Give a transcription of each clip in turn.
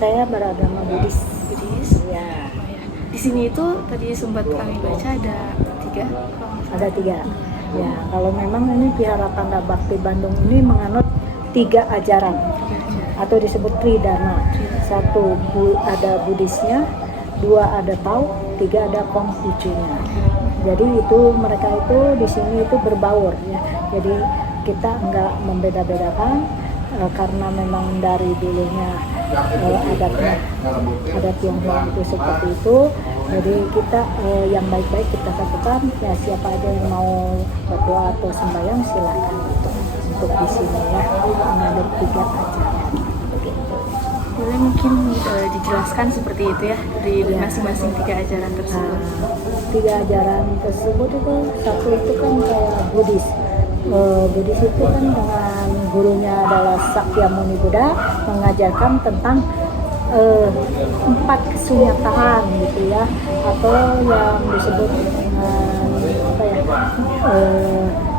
Saya beragama Buddhis. Buddhis. Ya. Di sini itu tadi sempat kami baca ada 3. Ada 3. Ya, kalau memang ini Vihara Tanda Bakti Bandung ini menganut 3 ajaran atau disebut Tridharma. 1 ada Buddhisnya, 2 ada Tao, 3 ada Konghucunya. Jadi itu mereka itu di sini itu berbaur ya. Jadi kita enggak membeda-bedakan karena memang dari dulunya adat Tionghoa itu seperti itu. Jadi kita yang baik-baik kita lakukan ya, siapa aja yang mau berdoa atau sembahyang silakan untuk di sini ya, mengadop 3 ajaran begitu. Boleh mungkin dijelaskan seperti itu ya dari masing-masing 3 ajaran tersebut. 3 ajaran tersebut itu, satu itu kan kayak Buddhis. Buddhis itu kan dengan gurunya adalah Sakyamuni Buddha mengajarkan tentang 4 kesunyataan gitu ya, atau yang disebut dengan apa ya,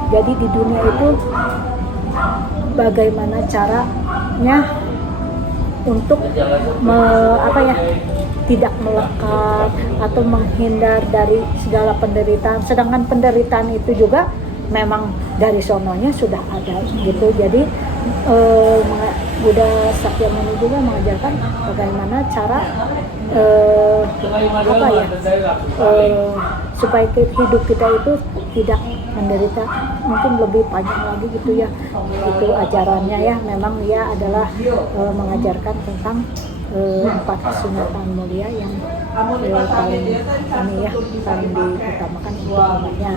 jadi di dunia itu bagaimana caranya untuk tidak melekat atau menghindar dari segala penderitaan, sedangkan penderitaan itu juga memang dari sononya sudah ada gitu. Jadi Buddha Sakyamuni juga mengajarkan bagaimana cara supaya hidup kita itu tidak menderita, mungkin lebih panjang lagi gitu ya. Itu ajarannya ya, memang dia adalah mengajarkan tentang 4 kesunatan mulia yang paling diutamakan untuk umatnya.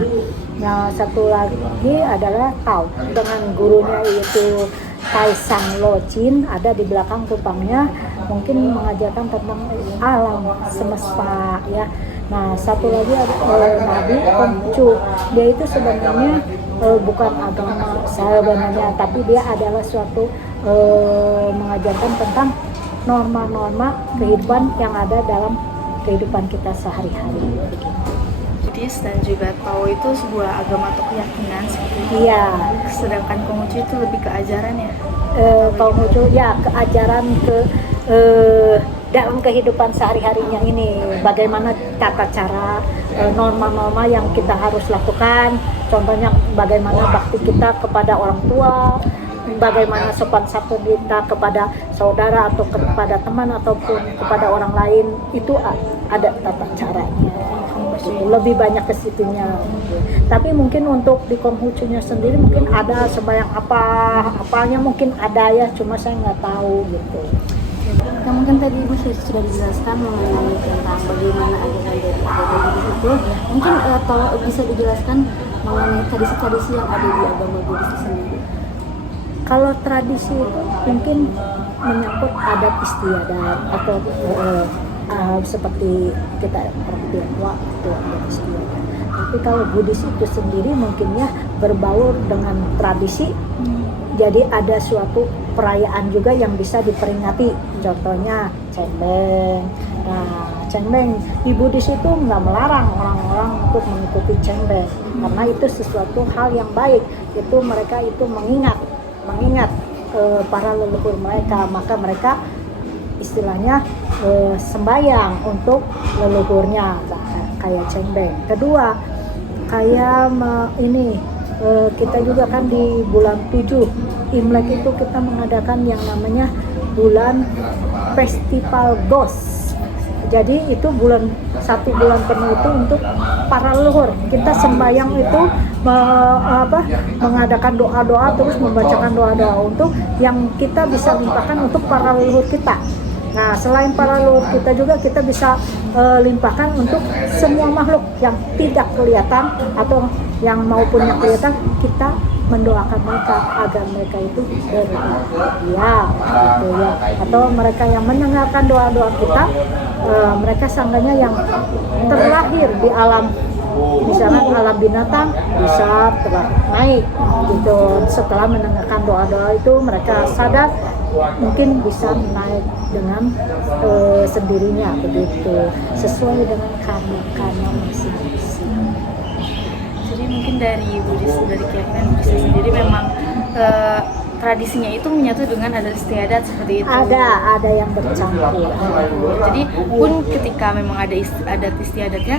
Nah, satu lagi adalah Tao dengan gurunya yaitu Taisang Lochin, ada di belakang tumpangnya, mungkin mengajarkan tentang alam semesta ya. Nah, satu lagi ada Nabi Konghucu. Dia itu sebenarnya bukan agama sebenarnya, tapi dia adalah suatu mengajarkan tentang norma-norma kehidupan yang ada dalam kehidupan kita sehari-hari. Buddhis dan juga Tao itu sebuah agama atau keyakinan seperti itu. Iya. Sedangkan Konghucu itu lebih ke ajaran ya. Konghucu ya keajaran dalam kehidupan sehari-harinya ini, bagaimana tata cara, norma-norma yang kita harus lakukan. Contohnya bagaimana bakti kita kepada orang tua, bagaimana sopan santun kita kepada saudara atau kepada teman ataupun kepada orang lain, itu ada tata caranya. Lebih banyak ke situnya. Tapi mungkin untuk di Konghucunya sendiri mungkin ada sembahyang apanya mungkin ada ya, cuma saya nggak tahu gitu. Nah, mungkin tadi Ibu sudah dijelaskan mengenai tentang bagaimana ajaran dari agama Buddhis itu. Mungkin bisa dijelaskan mengenai tradisi-tradisi yang ada di agama Buddhis itu sendiri. Kalau tradisi itu mungkin menyangkut adat istiadat atau seperti kita orang Tionghoa itu adat istiadat. Tapi kalau Buddhis itu sendiri mungkinnya berbaur dengan tradisi. Jadi ada suatu perayaan juga yang bisa diperingati. Contohnya Cengbeng. Nah, Cengbeng di Buddhis itu nggak melarang orang-orang untuk mengikuti Cengbeng, karena itu sesuatu hal yang baik. Itu mereka itu mengingat para leluhur mereka, maka mereka istilahnya sembahyang untuk leluhurnya, kayak Cengbeng. Kedua, kayak kita juga kan di bulan 7 Imlek itu kita mengadakan yang namanya bulan Festival Ghost. Jadi itu satu bulan penuh itu untuk para leluhur. Kita sembahyang itu mengadakan doa-doa, terus membacakan doa-doa untuk yang kita bisa limpahkan untuk para leluhur kita. Nah, selain para leluhur kita juga kita bisa limpahkan untuk semua makhluk yang tidak kelihatan atau yang maupun yang kelihatan, kita mendoakan mereka agar mereka itu berbahagia gitu ya. Atau mereka yang mendengarkan doa-doa kita, mereka seenggaknya yang terlahir di alam, misalnya alam binatang bisa naik gitu. Setelah mendengarkan doa-doa itu mereka sadar, mungkin bisa naik dengan sendirinya begitu, sesuai dengan karma masing-masing. Jadi mungkin dari Buddhis, dari keyakinan Buddhis sendiri memang tradisinya itu menyatu dengan adat istiadat seperti itu. Ada yang bercampur. Jadi pun ketika memang ada adat istiadatnya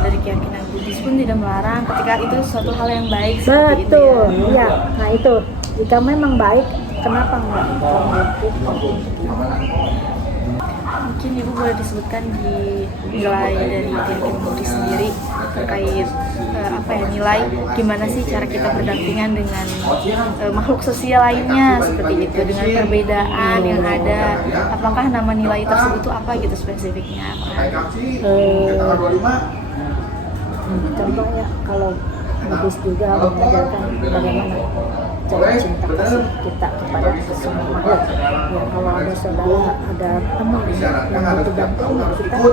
dari keyakinan Buddhis pun tidak melarang ketika itu suatu hal yang baik seperti itu Betul, ya. iya. Nah itu, jika memang baik, kenapa enggak? Mungkin Ibu boleh disebutkan di nilai dari keyakinan Buddhis sendiri terkait nilai gimana sih cara kita berdampingan dengan makhluk sosial lainnya seperti itu dengan perbedaan yang ada. Apakah nama nilai tersebut itu apa gitu spesifiknya? Contoh ya, kalau Buddhis juga mengajarkan bagaimana cara cinta kasih kita kepada semua makhluk. Ya, kalau ada saudara, ada teman yang butuh bantuan, ya kita itu.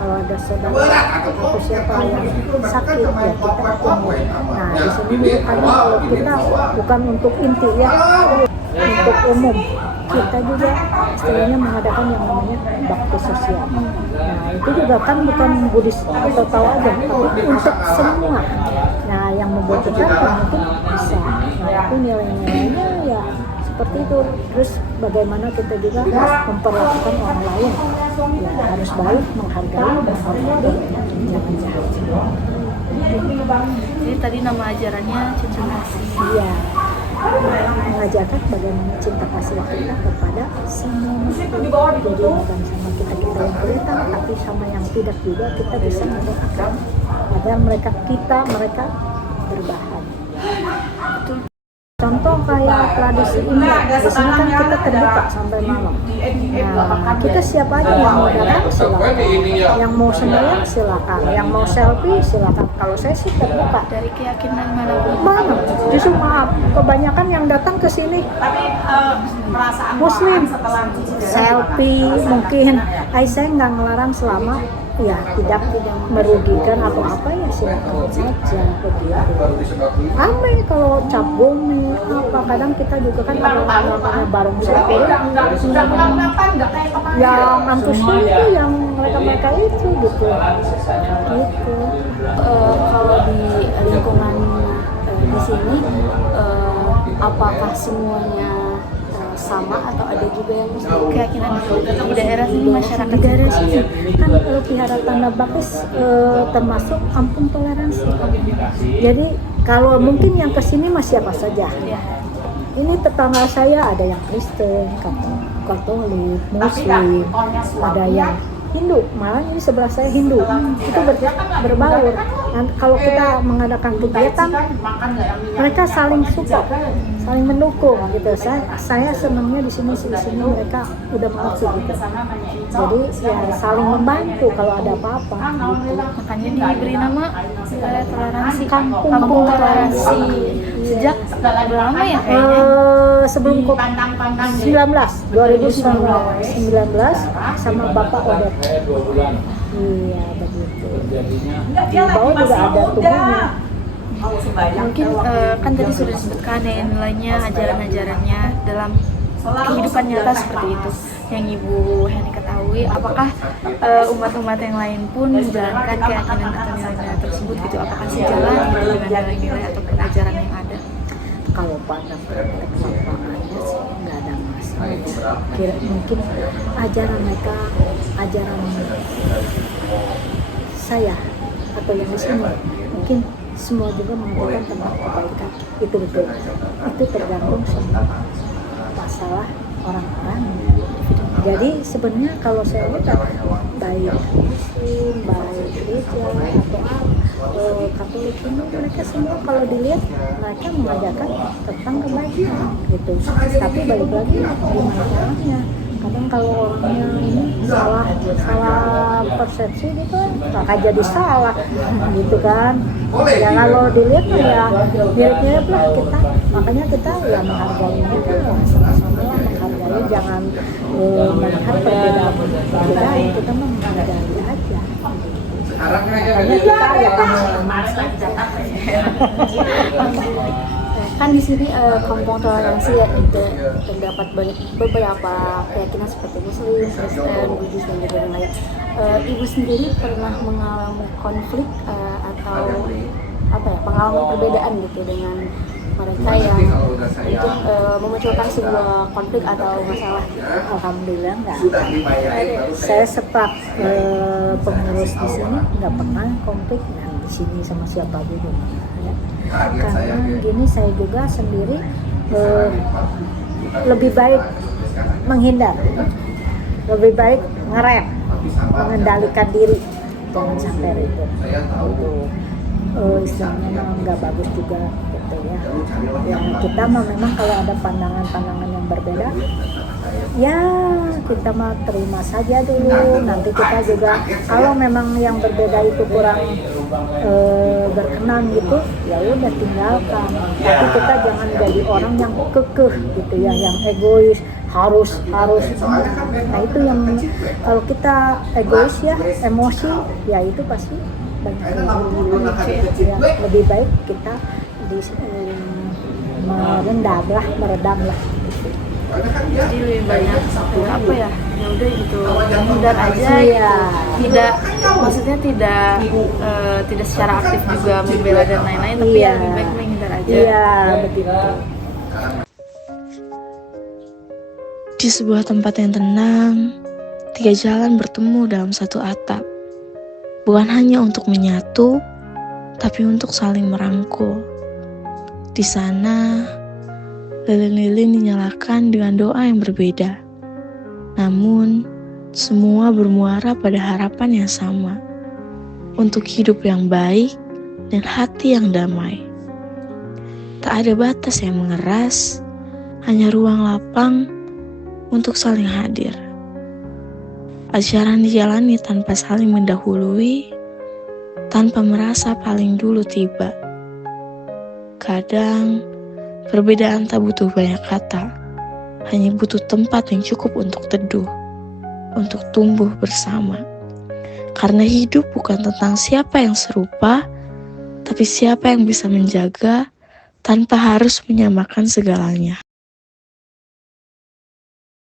Kalau ada saudara atau siapa yang sakit, ya kita tolong. Nah, di sini juga karena kalau kita bukan untuk inti ya, untuk umum. Kita juga istilahnya mengadakan yang namanya bakti sosial. Nah itu juga kan bukan Buddhis atau tahu aja, tapi untuk semua. Nah yang membutuhkan mungkin bisa. Nah itu nilai-nilainya ya seperti itu. Terus bagaimana kita juga memperlakukan orang lain. Ya harus baik, menghargai, menghormati, jangan jahat. Jadi tadi nama ajarannya cinta kasih. Iya. Mengajarkan bagaimana cinta kasih kita kepada semua makhluk. Jadi bukan sama kita yang kelihatan, tapi sama yang tidak juga kita bisa mendoakan agar mereka berbahagia. Contoh kayak tradisi Imlek, di sini kan kita terbuka sampai malam. Nah, kita siapa aja yang mau datang silakan, yang mau sembahyang silakan, yang mau selfie silakan. Kalau saya sih terbuka. Dari keyakinan manapun. Mana? Justru maaf, kebanyakan yang datang ke sini Muslim, selfie mungkin. Saya nggak ngelarang selama ya tidak merugikan atau apa ya silakan saja begitu. Ramai kalau cap gome apa kadang kita juga kan ada namanya bareng selfie yang antusias itu yang mereka itu gitu. Kalau di lingkungan di sini apakah semuanya sama atau ada juga yang Keyakinan di daerah sini masyarakat Di daerah sini kan Vihara Tanda Bakis termasuk kampung toleransi. Jadi kalau mungkin yang kesini masih apa saja. ya. Ini tetangga saya ada yang Kristen, Katolik, Muslim, ada yang Hindu, malah ini sebelah saya Hindu, itu berbaur. Dan kalau kita mengadakan kegiatan, mereka saling support, saling mendukung gitu. Saya senangnya di sini mereka udah mengerti gitu. Jadi ya saling membantu kalau ada apa-apa. Gitu. Makanya diberi nama toleransi Kampung toleransi. Sejak berapa lama ya kayaknya? Sebelum COVID-19, 2019 sama Bapak Odet. Iya begitu. Di bawah juga ada tubuhnya. Mungkin kan tadi sudah disebutkan nilainya, ajaran-ajarannya dalam kehidupan nyata seperti itu yang Ibu Heni ketahui. Apakah umat-umat yang lain pun menjalankan keyakinan atau nilai-nilai tersebut gitu? Apakah sejalan gitu dengan nilai-nilai ataupun ajaran yang ada? Kalau pada praktek apa ada sih nggak ada masalah. Mungkin ajaran mereka, ajaran saya atau yang di sini mungkin semua juga mengajarkan tentang kebaikan. Itu betul. Itu tergantung sama masalah orang-orang. Jadi sebenarnya kalau saya lihat baik Muslim, baik Kristen atau Katolik ini mereka semua kalau dilihat mereka mengajarkan tentang kebaikan gitu. Tapi balik lagi gimana caranya? Kadang kalau orangnya ini salah persepsi gitu kakak jadi salah gitu kan. Ya kalau dilihat ya mirip-mirip lah kita. Makanya kita ya menghargai juga ya sama-sama lah menghargai, jangan melihat perbedaan kita menghargai aja. Makanya kita ya kan di sini kampung toleransi ya itu terdapat beberapa keyakinan seperti Muslim, Kristen, Buddhis dan juga yang lain. Ibu sendiri pernah mengalami konflik atau apa ya pengalaman perbedaan gitu dengan mereka yang mungkin memunculkan sebuah konflik atau masalah? Alhamdulillah nggak ada. Saya sepak pengurus di sini nggak pernah konflik di sini sama siapa juga. Ya. Karena gini saya juga sendiri lebih baik menghindar, lebih baik ngerem, mengendalikan diri, jangan sampai ribut. Istilahnya nggak bagus juga gitu ya. Ya kita mah memang kalau ada pandangan-pandangan yang berbeda, ya kita mah terima saja dulu. Nanti kita juga kalau memang yang berbeda itu kurang berkenan gitu, ya udah tinggalkan. Tapi kita jangan jadi orang yang kekeh gitu ya, yang egois harus. Nah itu yang kalau kita egois ya, emosi ya itu pasti banyak ya, lebih baik kita meredam lah gitu. Jadi lebih banyak apa ya udah gitu, menghindar aja Iya. gitu. Maksudnya tidak secara aktif juga membela dan lain-lain, tapi Iya. ya lebih baik menghindar aja. Iya betul. Di sebuah tempat yang tenang, 3 jalan bertemu dalam satu atap. Bukan hanya untuk menyatu, tapi untuk saling merangkul. Di sana, lilin-lilin dinyalakan dengan doa yang berbeda. Namun, semua bermuara pada harapan yang sama. Untuk hidup yang baik dan hati yang damai. Tak ada batas yang mengeras, hanya ruang lapang untuk saling hadir. Ajaran dijalani tanpa saling mendahului, tanpa merasa paling dulu tiba. Kadang, perbedaan tak butuh banyak kata, hanya butuh tempat yang cukup untuk teduh, untuk tumbuh bersama. Karena hidup bukan tentang siapa yang serupa, tapi siapa yang bisa menjaga tanpa harus menyamakan segalanya.